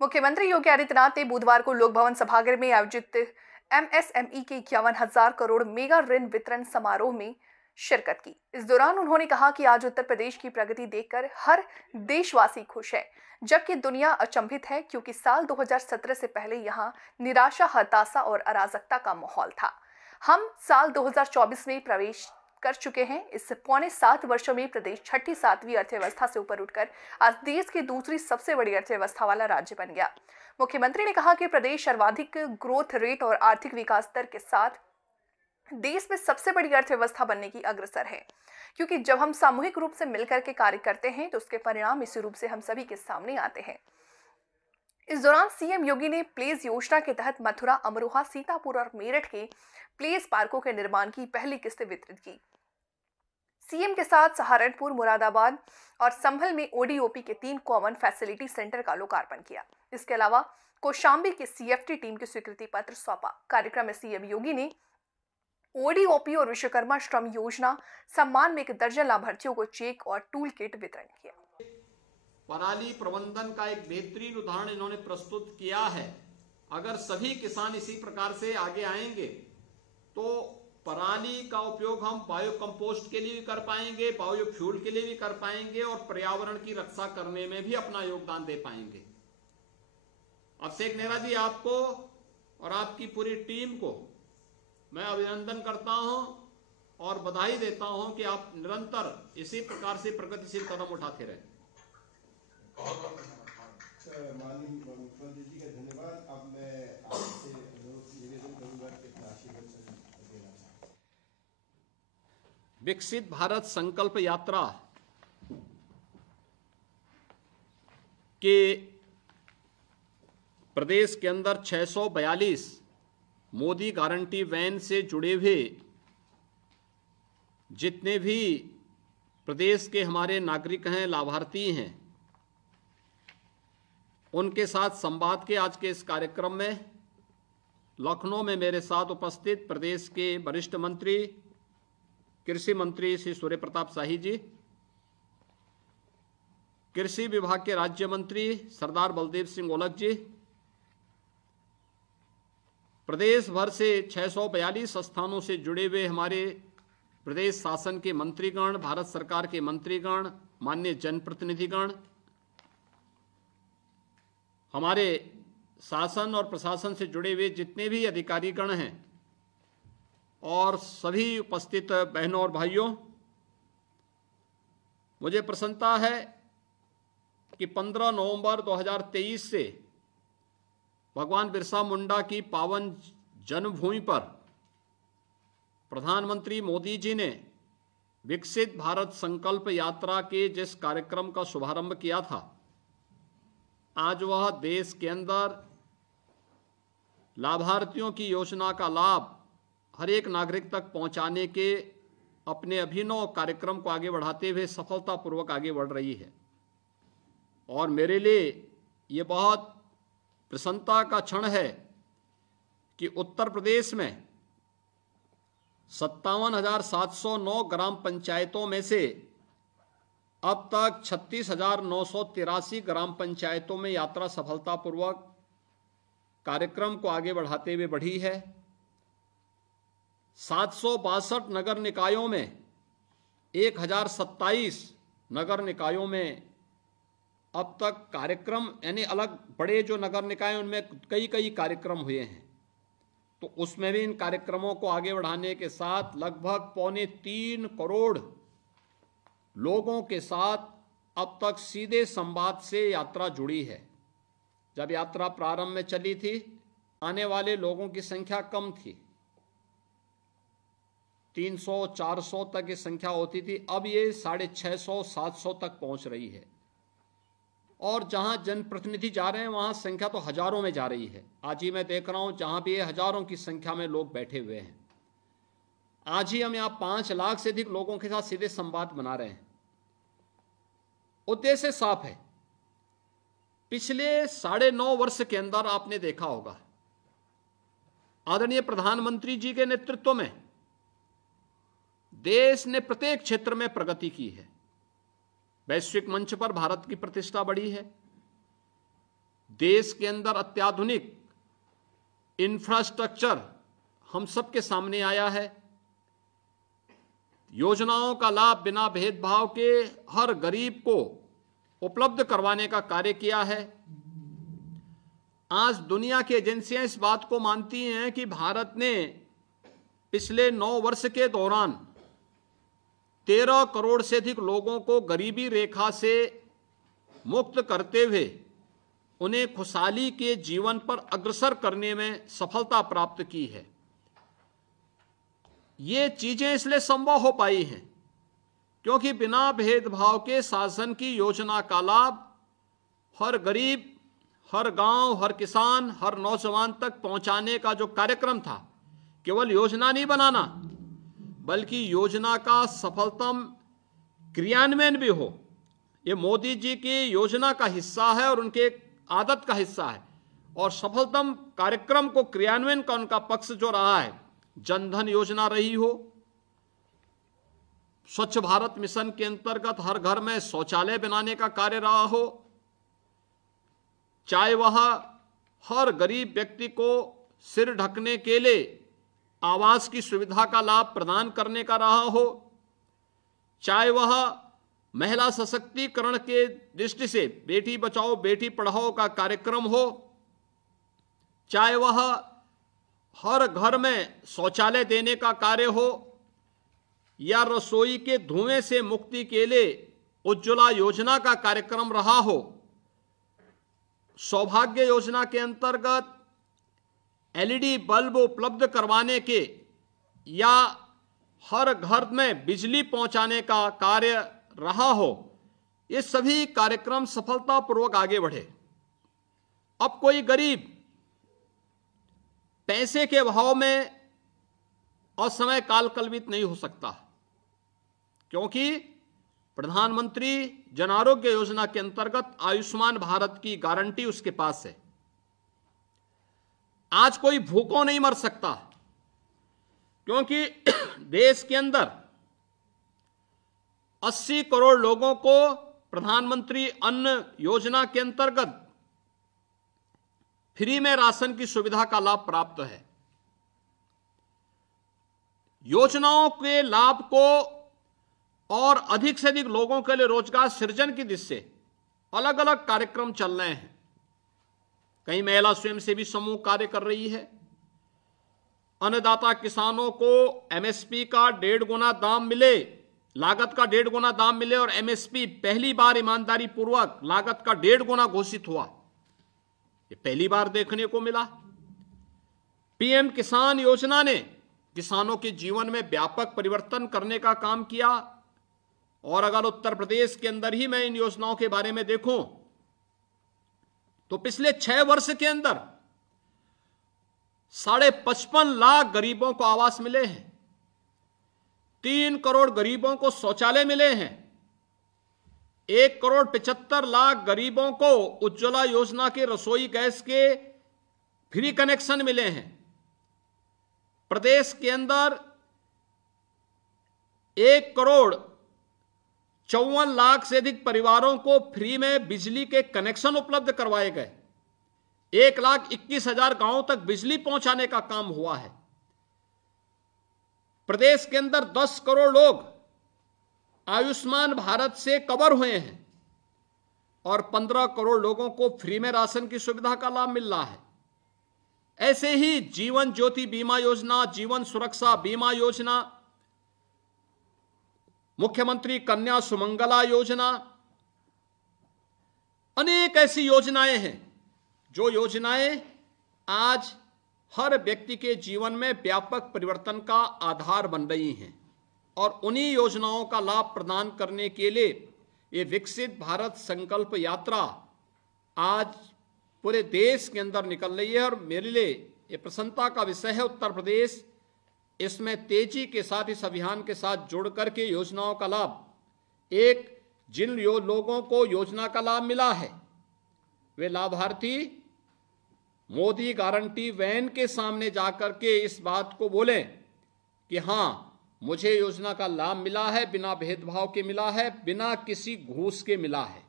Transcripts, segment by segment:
मुख्यमंत्री योगी आदित्यनाथ ने बुधवार को लोक भवन सभागृह में आयोजित एमएसएमई के 51,000 करोड़ मेगा ऋण वितरण समारोह में शिरकत की। इस दौरान उन्होंने कहा कि आज उत्तर प्रदेश की प्रगति देखकर हर देशवासी खुश है, जबकि दुनिया अचंभित है क्योंकि साल 2017 से पहले यहां निराशा, हताशा और अराजकता का माहौल था। हम साल 2024 में प्रवेश कर चुके हैं। इस पौने 7 वर्षों में प्रदेश छठी 7वीं अर्थव्यवस्था से ऊपर उठकर आज देश की दूसरी सबसे बड़ी अर्थव्यवस्था वाला राज्य बन गया। मुख्यमंत्री ने कहा कि प्रदेश सर्वाधिक ग्रोथ रेट और आर्थिक विकास दर के साथ देश में सबसे बड़ी अर्थव्यवस्था बनने की अग्रसर है, क्योंकि जब हम सामूहिक रूप से मिलकर के कार्य करते हैं तो उसके परिणाम इसी रूप से हम सभी के सामने आते हैं। इस दौरान सीएम योगी ने प्लेस योजना के तहत मथुरा, अमरोहा, सीतापुर और मेरठ के प्लेस पार्कों के निर्माण की पहली किस्त वितरित की। सीएम के साथ सहारनपुर, मुरादाबाद और संभल में ओडीओपी के 3 कॉमन फैसिलिटी सेंटर का लोकार्पण किया। इसके अलावा कौशाम्बी की सीएफटी टीम की स्वीकृति पत्र सौंपा। कार्यक्रम में सीएम योगी ने ओडीओपी और विश्वकर्मा श्रम योजना सम्मान में 1 दर्जन लाभार्थियों को चेक और टूल किट वितरण किया। पराली प्रबंधन का एक बेहतरीन उदाहरण इन्होंने प्रस्तुत किया है। अगर सभी किसान इसी प्रकार से आगे आएंगे तो पराली का उपयोग हम बायो कंपोस्ट के लिए भी कर पाएंगे, बायो फ्यूल के लिए भी कर पाएंगे और पर्यावरण की रक्षा करने में भी अपना योगदान दे पाएंगे। अभिषेक नेहरा जी, आपको और आपकी पूरी टीम को मैं अभिनंदन करता हूं और बधाई देता हूं कि आप निरंतर इसी प्रकार से प्रगतिशील कदम उठाते रहे। माननीय मुख्यमंत्री जी का धन्यवाद। अब मैं आपसे निवेदन करूंगा कि आशीर्वाद देना चाहूं। विकसित भारत संकल्प यात्रा के प्रदेश के अंदर 642 मोदी गारंटी वैन से जुड़े हुए जितने भी प्रदेश के हमारे नागरिक हैं, लाभार्थी हैं, उनके साथ संवाद के आज के इस कार्यक्रम में लखनऊ में मेरे साथ उपस्थित प्रदेश के वरिष्ठ मंत्री, कृषि मंत्री श्री सूर्य प्रताप शाही जी, कृषि विभाग के राज्य मंत्री सरदार बलदेव सिंह ओलख जी, प्रदेश भर से 642 स्थानों से जुड़े हुए हमारे प्रदेश शासन के मंत्रीगण, भारत सरकार के मंत्रीगण, माननीय जनप्रतिनिधिगण, हमारे शासन और प्रशासन से जुड़े हुए जितने भी अधिकारीगण हैं और सभी उपस्थित बहनों और भाइयों, मुझे प्रसन्नता है कि 15 नवंबर 2023 से भगवान बिरसा मुंडा की पावन जन्मभूमि पर प्रधानमंत्री मोदी जी ने विकसित भारत संकल्प यात्रा के जिस कार्यक्रम का शुभारंभ किया था, आज वह देश के अंदर लाभार्थियों की योजना का लाभ हर एक नागरिक तक पहुंचाने के अपने अभिनव कार्यक्रम को आगे बढ़ाते हुए सफलतापूर्वक आगे बढ़ रही है। और मेरे लिए ये बहुत प्रसन्नता का क्षण है कि उत्तर प्रदेश में 57,709 ग्राम पंचायतों में से अब तक 36,983 ग्राम पंचायतों में यात्रा सफलतापूर्वक कार्यक्रम को आगे बढ़ाते हुए बढ़ी है। 762 नगर निकायों में 1027 नगर निकायों में अब तक कार्यक्रम, यानी अलग बड़े जो नगर निकाय उनमें कई कार्यक्रम हुए हैं, तो उसमें भी इन कार्यक्रमों को आगे बढ़ाने के साथ लगभग 2.25 करोड़ लोगों के साथ अब तक सीधे संवाद से यात्रा जुड़ी है। जब यात्रा प्रारंभ में चली थी, आने वाले लोगों की संख्या कम थी, 300-400 तक की संख्या होती थी। अब ये 650-700 तक पहुंच रही है और जहां जनप्रतिनिधि जा रहे हैं वहां संख्या तो हजारों में जा रही है। आज ही मैं देख रहा हूं जहां भी हजारों की संख्या में लोग बैठे हुए हैं। आज ही हम यहाँ 5 लाख से अधिक लोगों के साथ सीधे संवाद बना रहे हैं। उद्देश्य साफ है। पिछले 9.5 वर्ष के अंदर आपने देखा होगा, आदरणीय प्रधानमंत्री जी के नेतृत्व में देश ने प्रत्येक क्षेत्र में प्रगति की है। वैश्विक मंच पर भारत की प्रतिष्ठा बढ़ी है, देश के अंदर अत्याधुनिक इंफ्रास्ट्रक्चर हम सबके सामने आया है। योजनाओं का लाभ बिना भेदभाव के हर गरीब को उपलब्ध करवाने का कार्य किया है। आज दुनिया की एजेंसियां इस बात को मानती हैं कि भारत ने पिछले 9 वर्ष के दौरान 13 करोड़ से अधिक लोगों को गरीबी रेखा से मुक्त करते हुए उन्हें खुशहाली के जीवन पर अग्रसर करने में सफलता प्राप्त की है। ये चीजें इसलिए संभव हो पाई हैं क्योंकि बिना भेदभाव के शासन की योजना का लाभ हर गरीब, हर गांव, हर किसान, हर नौजवान तक पहुंचाने का जो कार्यक्रम था, केवल योजना नहीं बनाना बल्कि योजना का सफलतम क्रियान्वयन भी हो, ये मोदी जी की योजना का हिस्सा है और उनके आदत का हिस्सा है। और सफलतम कार्यक्रम को क्रियान्वयन का उनका पक्ष जो रहा है, जनधन योजना रही हो, स्वच्छ भारत मिशन के अंतर्गत हर घर में शौचालय बनाने का कार्य रहा हो, चाहे वह हर गरीब व्यक्ति को सिर ढकने के लिए आवास की सुविधा का लाभ प्रदान करने का रहा हो, चाहे वह महिला सशक्तिकरण के दृष्टि से बेटी बचाओ बेटी पढ़ाओ का कार्यक्रम हो, चाहे वह हर घर में शौचालय देने का कार्य हो या रसोई के धुएं से मुक्ति के लिए उज्ज्वला योजना का कार्यक्रम रहा हो, सौभाग्य योजना के अंतर्गत एलईडी बल्ब उपलब्ध करवाने के या हर घर में बिजली पहुंचाने का कार्य रहा हो, ये सभी कार्यक्रम सफलतापूर्वक आगे बढ़े। अब कोई गरीब पैसे के अभाव में असमय काल कल्पित नहीं हो सकता, क्योंकि प्रधानमंत्री जन आरोग्य योजना के अंतर्गत आयुष्मान भारत की गारंटी उसके पास है। आज कोई भूखों नहीं मर सकता, क्योंकि देश के अंदर 80 करोड़ लोगों को प्रधानमंत्री अन्न योजना के अंतर्गत फ्री में राशन की सुविधा का लाभ प्राप्त है। योजनाओं के लाभ को और अधिक से अधिक लोगों के लिए रोजगार सृजन की दिशा से अलग अलग कार्यक्रम चल रहे हैं। कई महिला स्वयंसेवी समूह कार्य कर रही है। अन्नदाता किसानों को एमएसपी का 1.5 गुना दाम मिले, लागत का 1.5 गुना दाम मिले और एमएसपी पहली बार ईमानदारी पूर्वक लागत का 1.5 गुना घोषित हुआ, ये पहली बार देखने को मिला। पीएम किसान योजना ने किसानों के जीवन में व्यापक परिवर्तन करने का काम किया। और अगर उत्तर प्रदेश के अंदर ही मैं इन योजनाओं के बारे में देखूं तो पिछले 6 वर्ष के अंदर 55.5 लाख गरीबों को आवास मिले हैं, 3 करोड़ गरीबों को शौचालय मिले हैं, 1 करोड़ 75 लाख गरीबों को उज्ज्वला योजना के रसोई गैस के फ्री कनेक्शन मिले हैं। प्रदेश के अंदर 1 करोड़ 54 लाख से अधिक परिवारों को फ्री में बिजली के कनेक्शन उपलब्ध करवाए गए। 1,21,000 गांवों तक बिजली पहुंचाने का काम हुआ है। प्रदेश के अंदर 10 करोड़ लोग आयुष्मान भारत से कवर हुए हैं और 15 करोड़ लोगों को फ्री में राशन की सुविधा का लाभ मिल रहा है। ऐसे ही जीवन ज्योति बीमा योजना, जीवन सुरक्षा बीमा योजना, मुख्यमंत्री कन्या सुमंगला योजना, अनेक ऐसी योजनाएं हैं जो योजनाएं आज हर व्यक्ति के जीवन में व्यापक परिवर्तन का आधार बन रही हैं। और उन्हीं योजनाओं का लाभ प्रदान करने के लिए ये विकसित भारत संकल्प यात्रा आज पूरे देश के अंदर निकल रही है। और मेरे लिए ये प्रसन्नता का विषय है, उत्तर प्रदेश इसमें तेजी के साथ इस अभियान के साथ जुड़ करके योजनाओं का लाभ जिन लोगों को योजना का लाभ मिला है वे लाभार्थी मोदी गारंटी वैन के सामने जाकर के इस बात को बोलें कि हाँ, मुझे योजना का लाभ मिला है, बिना भेदभाव के मिला है, बिना किसी घूस के मिला है,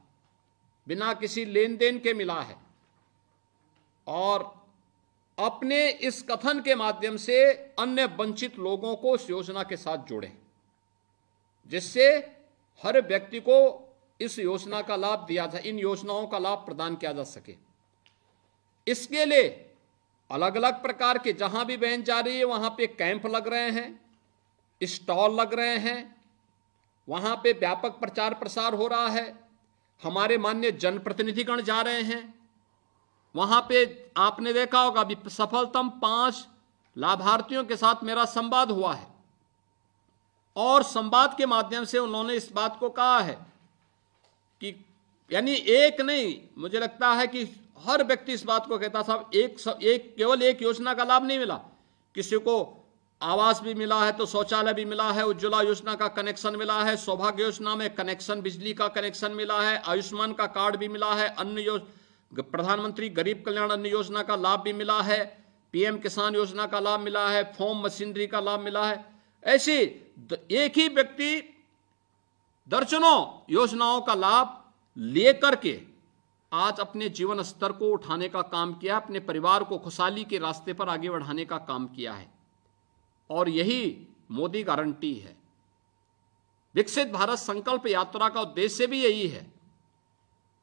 बिना किसी लेन देन के मिला है। और अपने इस कथन के माध्यम से अन्य वंचित लोगों को इस योजना के साथ जोड़ें, जिससे हर व्यक्ति को इस योजना का लाभ दिया जा, इन योजनाओं का लाभ प्रदान किया जा सके। इसके लिए अलग अलग प्रकार के, जहां भी वैन जा रही है वहां पे कैंप लग रहे हैं, स्टॉल लग रहे हैं, वहां पे व्यापक प्रचार प्रसार हो रहा है। हमारे माननीय जनप्रतिनिधिगण जा रहे हैं, वहां पे आपने देखा होगा अभी सफलतम 5 लाभार्थियों के साथ मेरा संवाद हुआ है, और संवाद के माध्यम से उन्होंने इस बात को कहा है कि यानी एक नहीं, मुझे लगता है कि हर व्यक्ति इस बात को कहता, साहब केवल एक योजना का लाभ नहीं मिला, किसी को आवास भी मिला है तो शौचालय भी मिला है, उज्ज्वला योजना का कनेक्शन मिला है, सौभाग्य योजना में कनेक्शन, बिजली का कनेक्शन मिला है, आयुष्मान का कार्ड भी मिला है, प्रधानमंत्री गरीब कल्याण अन्न योजना का लाभ भी मिला है, पीएम किसान योजना का लाभ मिला है, फॉर्म मशीनरी का लाभ मिला है। ऐसे एक ही व्यक्ति दर्जनों योजनाओं का लाभ लेकर के आज अपने जीवन स्तर को उठाने का काम किया, अपने परिवार को खुशहाली के रास्ते पर आगे बढ़ाने का काम किया है। और यही मोदी गारंटी है। विकसित भारत संकल्प यात्रा का उद्देश्य भी यही है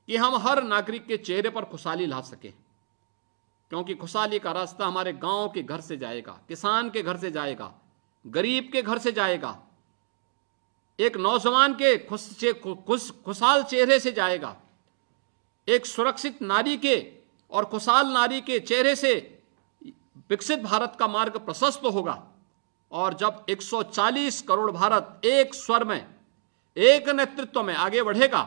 कि हम हर नागरिक के चेहरे पर खुशहाली ला सकें, क्योंकि खुशहाली का रास्ता हमारे गांव के घर से जाएगा, किसान के घर से जाएगा, गरीब के घर से जाएगा, एक नौजवान के खुशहाल चेहरे से जाएगा, एक सुरक्षित नारी के और खुशहाल नारी के चेहरे से विकसित भारत का मार्ग प्रशस्त होगा। और जब 140 करोड़ भारत एक स्वर में, एक नेतृत्व में आगे बढ़ेगा,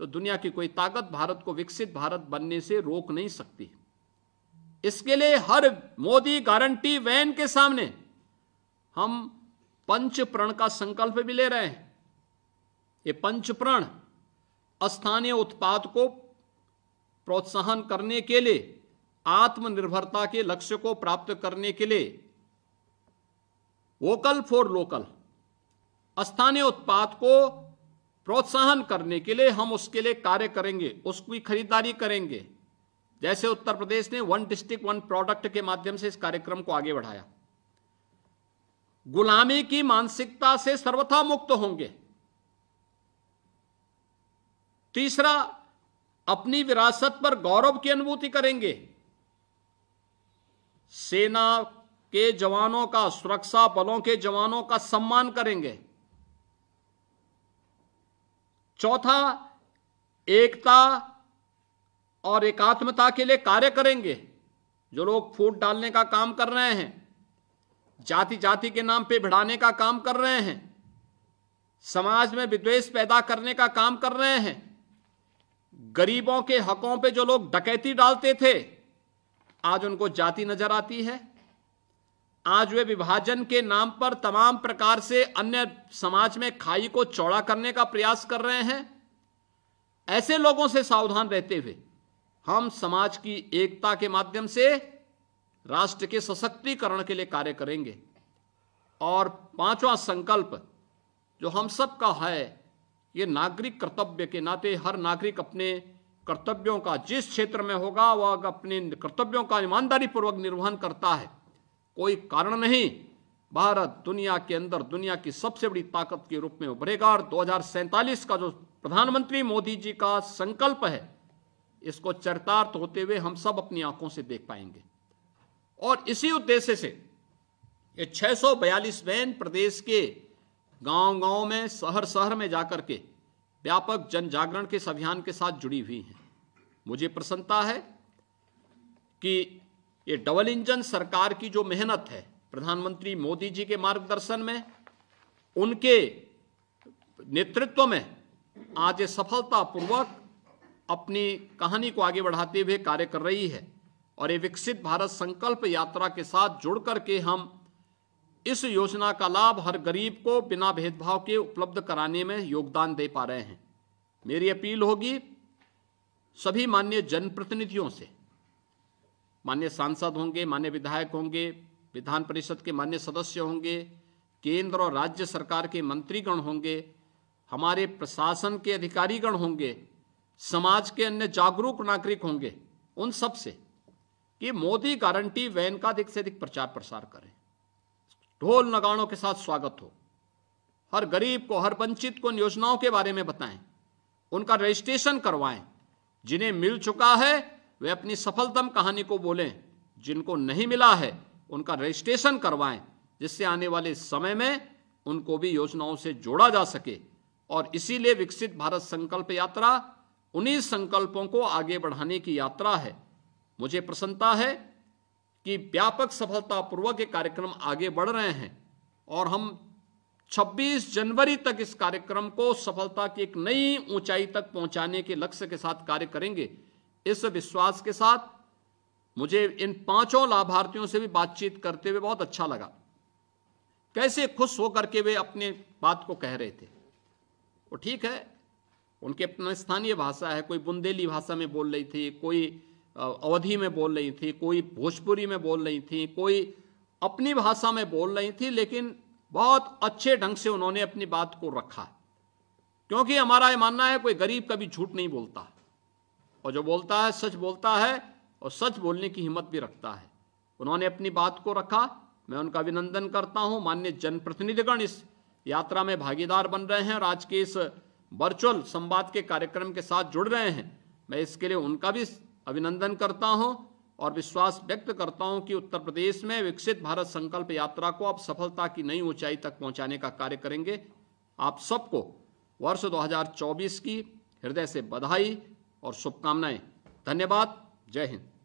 तो दुनिया की कोई ताकत भारत को विकसित भारत बनने से रोक नहीं सकती। इसके लिए हर मोदी गारंटी वैन के सामने हम पंच प्रण का संकल्प भी ले रहे हैं। ये पंच प्रण स्थानीय उत्पाद को प्रोत्साहन करने के लिए, आत्मनिर्भरता के लक्ष्य को प्राप्त करने के लिए, वोकल फॉर लोकल, स्थानीय उत्पाद को प्रोत्साहन करने के लिए हम उसके लिए कार्य करेंगे, उसकी खरीदारी करेंगे। जैसे उत्तर प्रदेश ने 1 डिस्ट्रिक्ट 1 प्रोडक्ट के माध्यम से इस कार्यक्रम को आगे बढ़ाया। गुलामी की मानसिकता से सर्वथा मुक्त होंगे। तीसरा, अपनी विरासत पर गौरव की अनुभूति करेंगे। सेना के जवानों का, सुरक्षा बलों के जवानों का सम्मान करेंगे। चौथा, एकता और एकात्मता के लिए कार्य करेंगे। जो लोग फूट डालने का काम कर रहे हैं, जाति जाति के नाम पे भिड़ाने का काम कर रहे हैं, समाज में विद्वेष पैदा करने का काम कर रहे हैं, गरीबों के हकों पे जो लोग डकैती डालते थे, आज उनको जाति नजर आती है। आज वे विभाजन के नाम पर तमाम प्रकार से अन्य समाज में खाई को चौड़ा करने का प्रयास कर रहे हैं। ऐसे लोगों से सावधान रहते हुए हम समाज की एकता के माध्यम से राष्ट्र के सशक्तिकरण के लिए कार्य करेंगे। और 5वां संकल्प जो हम सब का है, ये नागरिक कर्तव्य के नाते हर नागरिक अपने कर्तव्यों का जिस क्षेत्र में होगा वह अपने कर्तव्यों का ईमानदारी पूर्वक निर्वहन करता है। कोई कारण नहीं, भारत दुनिया के अंदर दुनिया की सबसे बड़ी ताकत के रूप में उभरेगा। और 2047 का जो प्रधानमंत्री मोदी जी का संकल्प है, इसको चरितार्थ होते हुए हम सब अपनी आंखों से देख पाएंगे। और इसी उद्देश्य से ये 642 वैन प्रदेश के गांव-गांव में, शहर-शहर में जाकर के व्यापक जन जागरण के इस अभियान के साथ जुड़ी हुई हैं। मुझे प्रसन्नता है कि ये डबल इंजन सरकार की जो मेहनत है, प्रधानमंत्री मोदी जी के मार्गदर्शन में, उनके नेतृत्व में आज ये सफलतापूर्वक अपनी कहानी को आगे बढ़ाते हुए कार्य कर रही है। और ये विकसित भारत संकल्प यात्रा के साथ जुड़ करके हम इस योजना का लाभ हर गरीब को बिना भेदभाव के उपलब्ध कराने में योगदान दे पा रहे हैं। मेरी अपील होगी सभी माननीय जनप्रतिनिधियों से, माननीय सांसद होंगे, माननीय विधायक होंगे, विधान परिषद के माननीय सदस्य होंगे, केंद्र और राज्य सरकार के मंत्रीगण होंगे, हमारे प्रशासन के अधिकारीगण होंगे, समाज के अन्य जागरूक नागरिक होंगे, उन सब से कि मोदी गारंटी वैन का अधिक से अधिक प्रचार प्रसार करें, ढोल नगाड़ों के साथ स्वागत हो, हर गरीब को, हर वंचित को इन योजनाओं के बारे में बताएं, उनका रजिस्ट्रेशन करवाएं। जिन्हें मिल चुका है वे अपनी सफलतम कहानी को बोलें, जिनको नहीं मिला है उनका रजिस्ट्रेशन करवाएं, जिससे आने वाले समय में उनको भी योजनाओं से जोड़ा जा सके। और इसीलिए विकसित भारत संकल्प यात्रा उन्हीं संकल्पों को आगे बढ़ाने की यात्रा है। मुझे प्रसन्नता है कि व्यापक सफलतापूर्वक ये कार्यक्रम आगे बढ़ रहे हैं और हम 26 जनवरी तक इस कार्यक्रम को सफलता की एक नई ऊंचाई तक पहुंचाने के लक्ष्य के साथ कार्य करेंगे। इस विश्वास के साथ मुझे इन 5 लाभार्थियों से भी बातचीत करते हुए बहुत अच्छा लगा। कैसे खुश होकर के वे अपने बात को कह रहे थे। वो ठीक है, उनके अपना स्थानीय भाषा है, कोई बुंदेली भाषा में बोल रही थी, कोई अवधी में बोल रही थी, कोई भोजपुरी में बोल रही थी, कोई अपनी भाषा में बोल रही थी, लेकिन बहुत अच्छे ढंग से उन्होंने अपनी बात को रखा। क्योंकि हमारा ये मानना है कोई गरीब कभी झूठ नहीं बोलता, और जो बोलता है सच बोलता है और सच बोलने की हिम्मत भी रखता है। उन्होंने अपनी बात को रखा, मैं उनका अभिनंदन करता हूं। माननीय जनप्रतिनिधिगण इस यात्रा में भागीदार बन रहे हैं और आज के इस वर्चुअल संवाद के कार्यक्रम के साथ जुड़ रहे हैं, मैं इसके लिए उनका भी अभिनंदन करता हूं और विश्वास व्यक्त करता हूं कि उत्तर प्रदेश में विकसित भारत संकल्प यात्रा को अब सफलता की नई ऊंचाई तक पहुंचाने का कार्य करेंगे। आप सबको वर्ष 2024 की हृदय से बधाई और शुभकामनाएं। धन्यवाद। जय हिंद।